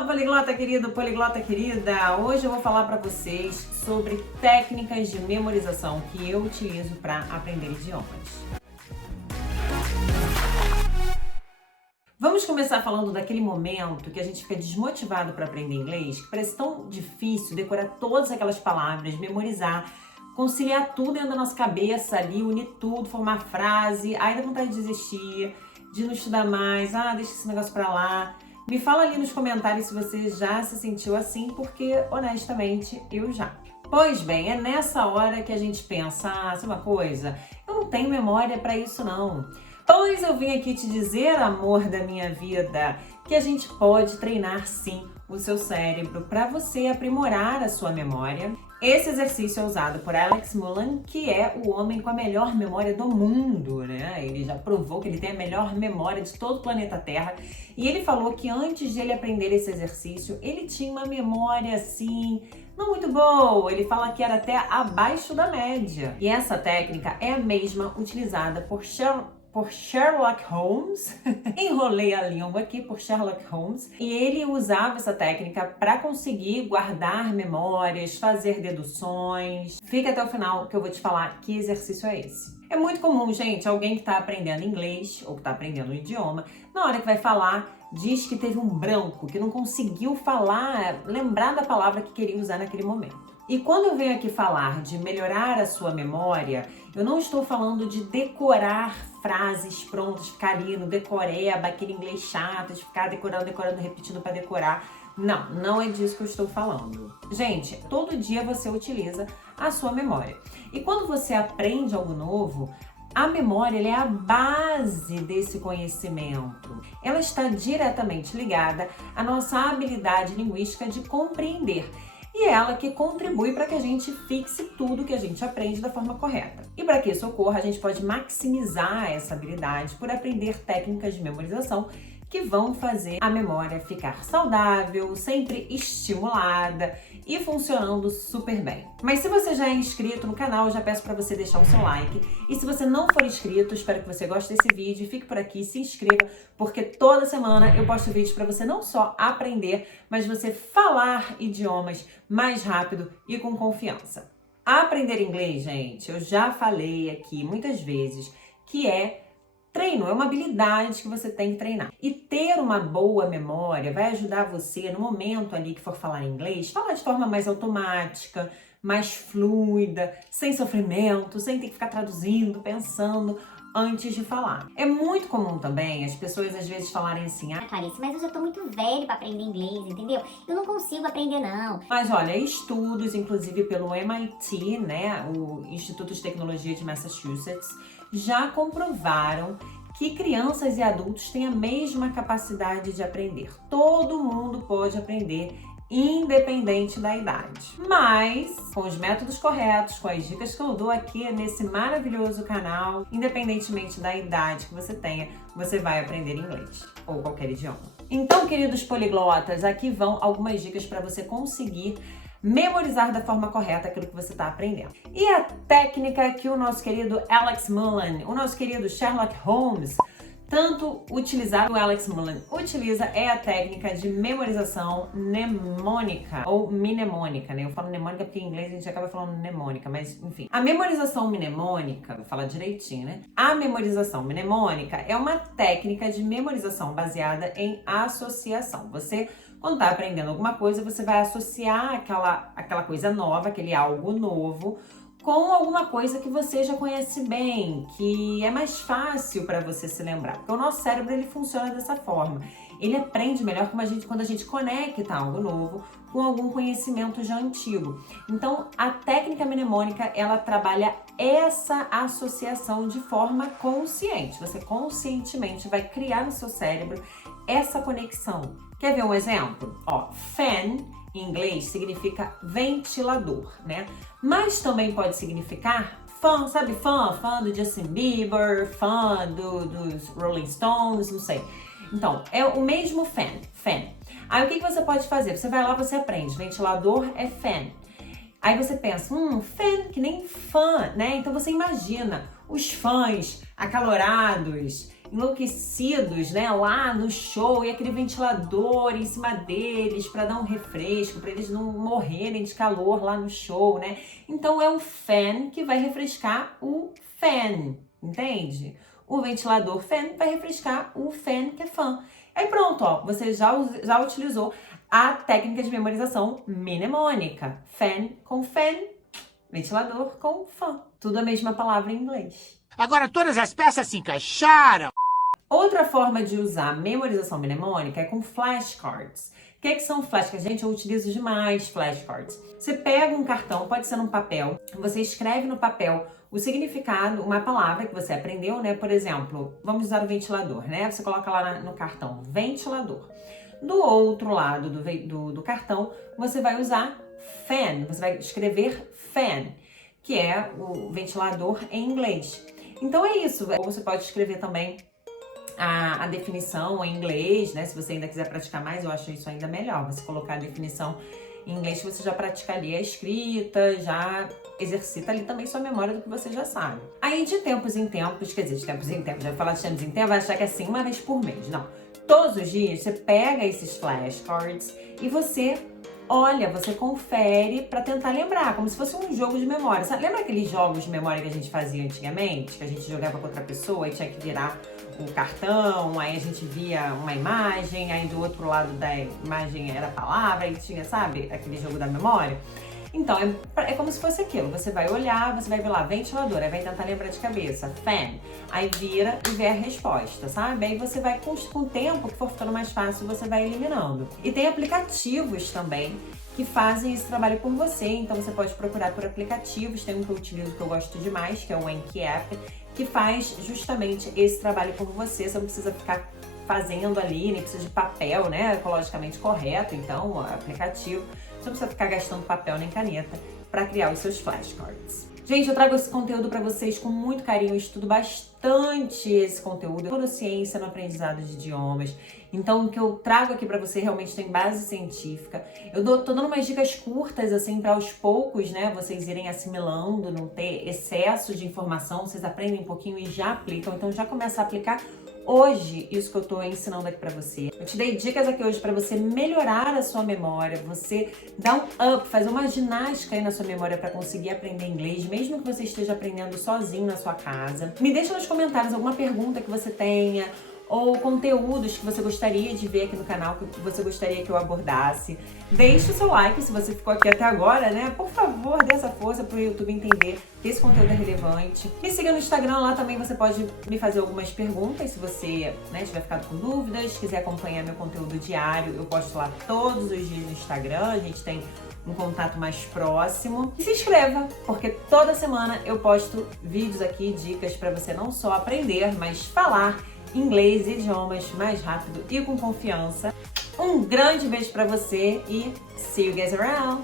Fala, poliglota querido, poliglota querida! Hoje eu vou falar para vocês sobre técnicas de memorização que eu utilizo para aprender idiomas. Vamos começar falando daquele momento que a gente fica desmotivado para aprender inglês, que parece tão difícil decorar todas aquelas palavras, memorizar, conciliar tudo dentro da nossa cabeça ali, unir tudo, formar frase, aí dá vontade de desistir, de não estudar mais, deixa esse negócio para lá. Me fala ali nos comentários se você já se sentiu assim, porque honestamente eu já. Pois bem, é nessa hora que a gente pensa, sabe uma coisa? Eu não tenho memória para isso não. Pois eu vim aqui te dizer, amor da minha vida, que a gente pode treinar sim o seu cérebro para você aprimorar a sua memória. Esse exercício é usado por Alex Mullen, que é o homem com a melhor memória do mundo, né? Ele já provou que ele tem a melhor memória de todo o planeta Terra. E ele falou que antes de ele aprender esse exercício, ele tinha uma memória assim, não muito boa. Ele fala que era até abaixo da média. E essa técnica é a mesma utilizada por Sherlock Holmes. Enrolei a língua aqui por Sherlock Holmes. E ele usava essa técnica para conseguir guardar memórias, fazer deduções. Fica até o final que eu vou te falar que exercício é esse. É muito comum, gente, alguém que está aprendendo inglês ou que está aprendendo um idioma, na hora que vai falar, diz que teve um branco, que não conseguiu falar, lembrar da palavra que queria usar naquele momento. E quando eu venho aqui falar de melhorar a sua memória, eu não estou falando de decorar frases prontas, ficar ali no decoreba, aquele inglês chato, de ficar decorando, repetindo para decorar. Não, não é disso que eu estou falando. Gente, todo dia você utiliza a sua memória. E quando você aprende algo novo, a memória ela é a base desse conhecimento. Ela está diretamente ligada à nossa habilidade linguística de compreender. E é ela que contribui para que a gente fixe tudo que a gente aprende da forma correta. E para que isso ocorra, a gente pode maximizar essa habilidade por aprender técnicas de memorização que vão fazer a memória ficar saudável, sempre estimulada e funcionando super bem. Mas se você já é inscrito no canal, eu já peço para você deixar o seu like. E se você não for inscrito, espero que você goste desse vídeo. Fique por aqui, se inscreva, porque toda semana eu posto vídeos para você não só aprender, mas você falar idiomas mais rápido e com confiança. Aprender inglês, gente, eu já falei aqui muitas vezes que é treino, é uma habilidade que você tem que treinar. E ter uma boa memória vai ajudar você, no momento ali que for falar inglês, falar de forma mais automática, mais fluida, sem sofrimento, sem ter que ficar traduzindo, pensando antes de falar. É muito comum também as pessoas às vezes falarem assim: Clarice, mas eu já tô muito velho pra aprender inglês, entendeu? Eu não consigo aprender não. Mas olha, estudos, inclusive pelo MIT, né, o Instituto de Tecnologia de Massachusetts, já comprovaram que crianças e adultos têm a mesma capacidade de aprender. Todo mundo pode aprender, independente da idade. Mas, com os métodos corretos, com as dicas que eu dou aqui nesse maravilhoso canal, independentemente da idade que você tenha, você vai aprender inglês ou qualquer idioma. Então, queridos poliglotas, aqui vão algumas dicas para você conseguir memorizar da forma correta aquilo que você está aprendendo. E a técnica que o nosso querido Alex Mullen, o nosso querido Sherlock Holmes, tanto utilizar, o Alex Mullen utiliza, é a técnica de memorização mnemônica ou mnemônica, né? Eu falo mnemônica porque em inglês a gente acaba falando mnemônica, mas enfim. A memorização mnemônica, vou falar direitinho, né? A memorização mnemônica é uma técnica de memorização baseada em associação. Você, quando está aprendendo alguma coisa, você vai associar aquela coisa nova, aquele algo novo, com alguma coisa que você já conhece bem, que é mais fácil para você se lembrar. Porque o nosso cérebro ele funciona dessa forma. Ele aprende melhor quando a gente conecta algo novo com algum conhecimento já antigo. Então, a técnica mnemônica, ela trabalha essa associação de forma consciente. Você conscientemente vai criar no seu cérebro essa conexão. Quer ver um exemplo? Fan em inglês significa ventilador, né? Mas também pode significar fã, sabe? Fã do Justin Bieber, fã dos Rolling Stones, não sei. Então, é o mesmo fan. Aí o que você pode fazer? Você vai lá, você aprende. Ventilador é fan. Aí você pensa, fan, que nem fã, né? Então você imagina os fãs acalorados, enlouquecidos, né, lá no show, e aquele ventilador em cima deles para dar um refresco, para eles não morrerem de calor lá no show, né? Então é o fan que vai refrescar o fan, entende? O ventilador fan vai refrescar o fan que é fã. Aí pronto, ó, você já utilizou a técnica de memorização mnemônica. Fan com fan, ventilador com fã. Tudo a mesma palavra em inglês. Agora todas as peças se encaixaram. Outra forma de usar memorização mnemônica é com flashcards. O que são flashcards? Gente, eu utilizo demais flashcards. Você pega um cartão, pode ser num papel, você escreve no papel o significado, uma palavra que você aprendeu, né? Por exemplo, vamos usar o ventilador, né? Você coloca lá no cartão, ventilador. Do outro lado do cartão, você vai usar fan, você vai escrever fan, que é o ventilador em inglês. Então é isso. Ou você pode escrever também a definição em inglês, né? Se você ainda quiser praticar mais, eu acho isso ainda melhor. Você colocar a definição em inglês, você já pratica ali a escrita, já exercita ali também sua memória do que você já sabe. Aí de tempos em tempos, quer dizer, de tempos em tempos, já falar de tempos em tempos, vai achar que é assim uma vez por mês. Não. Todos os dias você pega esses flashcards e você olha, você confere para tentar lembrar, como se fosse um jogo de memória. Sabe, lembra aqueles jogos de memória que a gente fazia antigamente? Que a gente jogava com outra pessoa e tinha que virar o cartão, aí a gente via uma imagem, aí do outro lado da imagem era a palavra, aí tinha, sabe, aquele jogo da memória? Então, é como se fosse aquilo. Você vai olhar, você vai ver lá, ventilador, aí vai tentar lembrar de cabeça, fan. Aí vira e vê a resposta, sabe? Aí você vai, com o tempo que for ficando mais fácil, você vai eliminando. E tem aplicativos também que fazem esse trabalho por você. Então, você pode procurar por aplicativos. Tem um que eu utilizo que eu gosto demais, que é o Anki App, que faz justamente esse trabalho por você. Você não precisa ficar fazendo ali, nem precisa de papel, né? Ecologicamente correto, então, o aplicativo. Você não precisa ficar gastando papel nem caneta para criar os seus flashcards. Gente, eu trago esse conteúdo para vocês com muito carinho, eu estudo bastante esse conteúdo, eu neurociência no aprendizado de idiomas. Então, o que eu trago aqui para você realmente tem base científica. Tô dando umas dicas curtas, assim, para aos poucos, né, vocês irem assimilando, não ter excesso de informação, vocês aprendem um pouquinho e já aplicam, então já começa a aplicar hoje isso que eu tô ensinando aqui pra você. Eu te dei dicas aqui hoje pra você melhorar a sua memória, você dar um up, fazer uma ginástica aí na sua memória pra conseguir aprender inglês, mesmo que você esteja aprendendo sozinho na sua casa. Me deixa nos comentários alguma pergunta que você tenha, ou conteúdos que você gostaria de ver aqui no canal, que você gostaria que eu abordasse. Deixe o seu like se você ficou aqui até agora, né? Por favor, dê essa força pro YouTube entender que esse conteúdo é relevante. Me siga no Instagram, lá também você pode me fazer algumas perguntas, se você, né, tiver ficado com dúvidas, quiser acompanhar meu conteúdo diário, eu posto lá todos os dias no Instagram, a gente tem um contato mais próximo. E se inscreva, porque toda semana eu posto vídeos aqui, dicas para você não só aprender, mas falar inglês e idiomas mais rápido e com confiança. Um grande beijo pra você e see you guys around!